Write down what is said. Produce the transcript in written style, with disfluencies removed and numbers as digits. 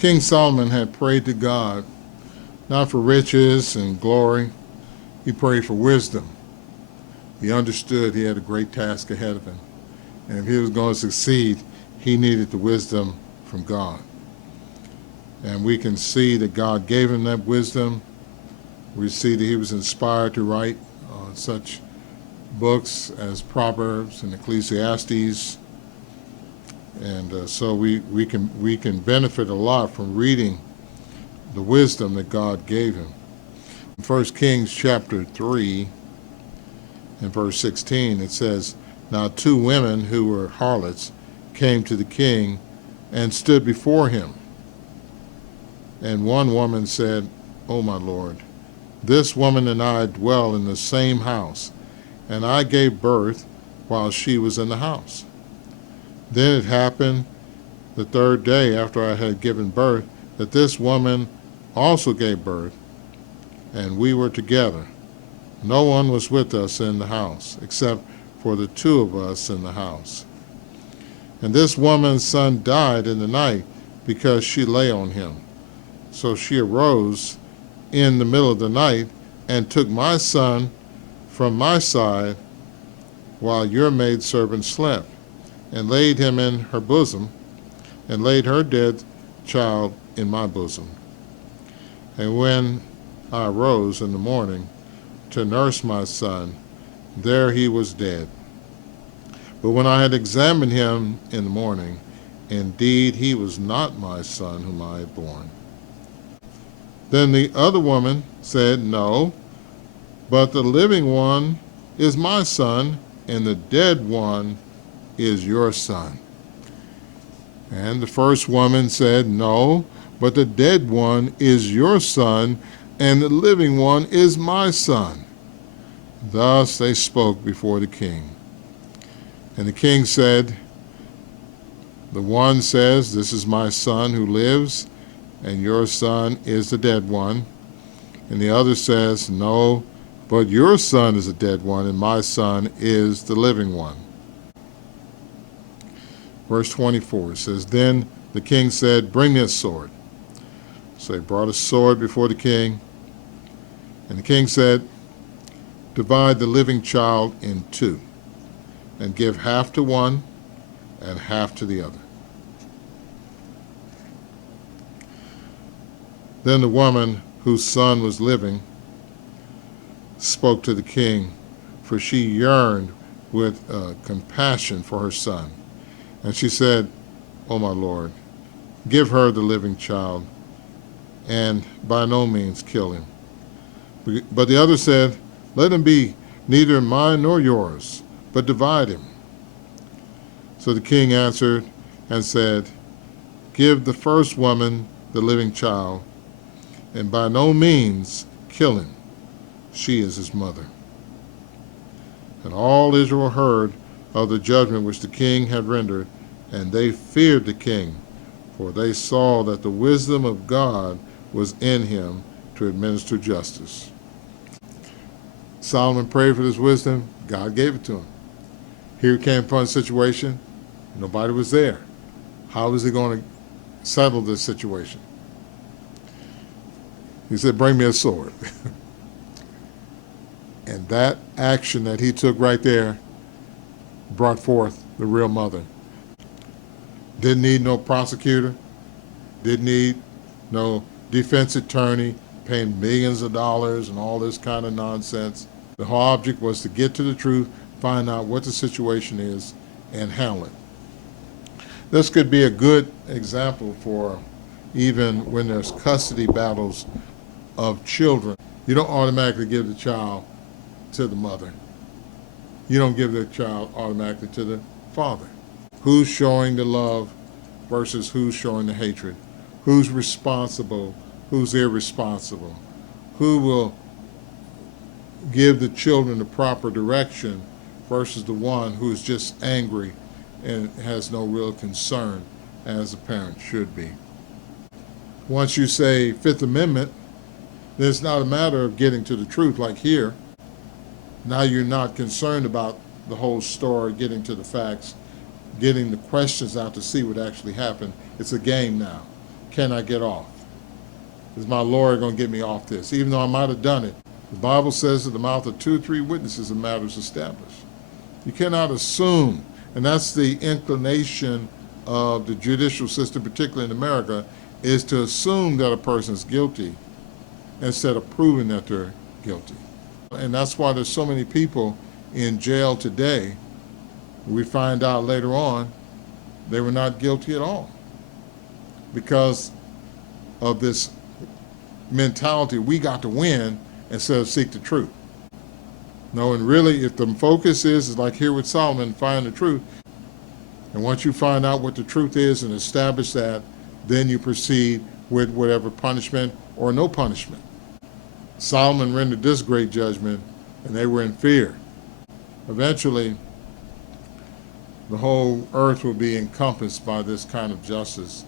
King Solomon had prayed to God, not for riches and glory. He prayed for wisdom. He understood he had a great task ahead of him. And if he was going to succeed, he needed the wisdom from God. And we can see that God gave him that wisdom. We see that he was inspired to write such books as Proverbs and Ecclesiastes. And so we can benefit a lot from reading the wisdom that God gave him. In 1 Kings chapter 3 and verse 16, it says, "Now 2 women who were harlots came to the king and stood before him. And one woman said, 'O my lord, this woman and I dwell in the same house, and I gave birth while she was in the house. Then it happened the 3rd day after I had given birth that this woman also gave birth, and we were together. No one was with us in the house, except for the 2 of us in the house. And this woman's son died in the night because she lay on him. So she arose in the middle of the night and took my son from my side while your maidservant slept, and laid him in her bosom, and laid her dead child in my bosom. And when I arose in the morning to nurse my son, there he was dead. But when I had examined him in the morning, indeed he was not my son whom I had borne.' Then the other woman said, 'No, but the living one is my son, and the dead one is your son.' And the first woman said, 'No, but the dead one is your son, and the living one is my son.' Thus they spoke before the king. And the king said, 'The one says, "This is my son who lives," and your son is the dead one. And the other says, "No, but your son is the dead one, and my son is the living one." Verse 24 says, "Then the king said, 'Bring me a sword.' So they brought a sword before the king. And the king said, 'Divide the living child in 2, and give half to one and half to the other.' Then the woman whose son was living spoke to the king, for she yearned with compassion for her son. And she said, 'O my lord, give her the living child, and by no means kill him.' But the other said, 'Let him be neither mine nor yours, but divide him.' So the king answered and said, 'Give the first woman the living child, and by no means kill him. She is his mother.' And all Israel heard of the judgment which the king had rendered, and they feared the king, for they saw that the wisdom of God was in him to administer justice." Solomon prayed for this wisdom. God gave it to him. Here he came upon a situation. Nobody was there. How was he going to settle this situation? He said, "Bring me a sword." And that action that he took right there brought forth the real mother. Didn't need no prosecutor. Didn't need no defense attorney paying millions of dollars and all this kind of nonsense. The whole object was to get to the truth, find out what the situation is, and handle it. This could be a good example for even when there's custody battles of children. You don't automatically give the child to the mother. You don't give the child automatically to the father. Who's showing the love versus who's showing the hatred? Who's responsible? Who's irresponsible? Who will give the children the proper direction versus the one who's just angry and has no real concern, as a parent should be? Once you say Fifth Amendment, then it's not a matter of getting to the truth like here. Now you're not concerned about the whole story, getting to the facts, getting the questions out to see what actually happened. It's a game now. can I get off? Is my lawyer going to get me off this? Even though I might have done it. The Bible says that the mouth of 2 or 3 witnesses a matter is established. You cannot assume, and that's the inclination of the judicial system, particularly in America, is to assume that a person is guilty instead of proving that they're guilty. And that's why there's so many people in jail today. We find out later on they were not guilty at all because of this mentality, we got to win instead of seek the truth. No, and really, if the focus is like here with Solomon, find the truth, and once you find out what the truth is and establish that, then you proceed with whatever punishment or no punishment. Solomon rendered this great judgment, and they were in fear. Eventually, the whole earth will be encompassed by this kind of justice.